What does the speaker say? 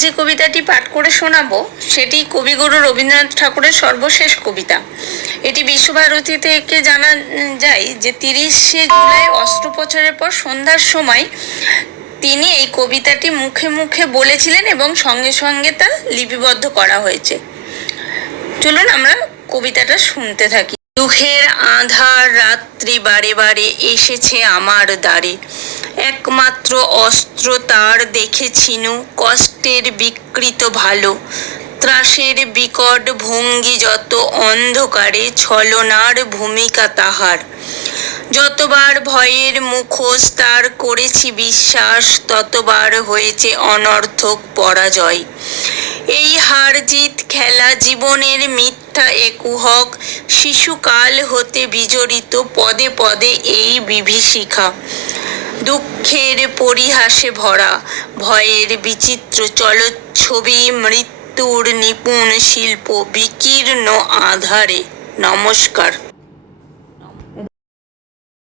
যে কবিতাটি পাঠ করে শোনাবো সেটি কবিগুরু রবীন্দ্রনাথ ঠাকুরের সর্বশেষ কবিতা। এটি বিশ্বভারতী থেকে জানা যায় যে 30শে জুলাই অস্ত্রোপচারের পর সন্ধ্যার সময় তিনি এই কবিতাটি মুখে মুখে বলেছিলেন এবং সঙ্গে সঙ্গে তা লিপিবদ্ধ করা হয়েছে। চলুন আমরা কবিতাটা শুনতে থাকি। দুঃখের আঁধার রাত্রি বারে বারে এসেছে আমার দ্বারে, একমাত্র অস্ত্র তার দেখেছিনু কষ্টের বিকৃত ভালো, ত্রাসের বিকট ভঙ্গি যত অন্ধকারে ছলনার ভূমিকা তাহার। যতবার ভয়ের মুখোশ তার করেছি বিশ্বাস, ততবার হয়েছে অনর্থক পরাজয়। এই হার জিত খেলা জীবনের মিথ্যা একুহক, শিশুকাল হতে বিজড়িত পদে পদে এই বিভীষিকা। দুঃখের পরিহাসে ভরা ভয়ের বিচিত্র চলচ্ছবি, মৃত্যুর নিপুণ শিল্প বিকীর্ণ আধারে। নমস্কার।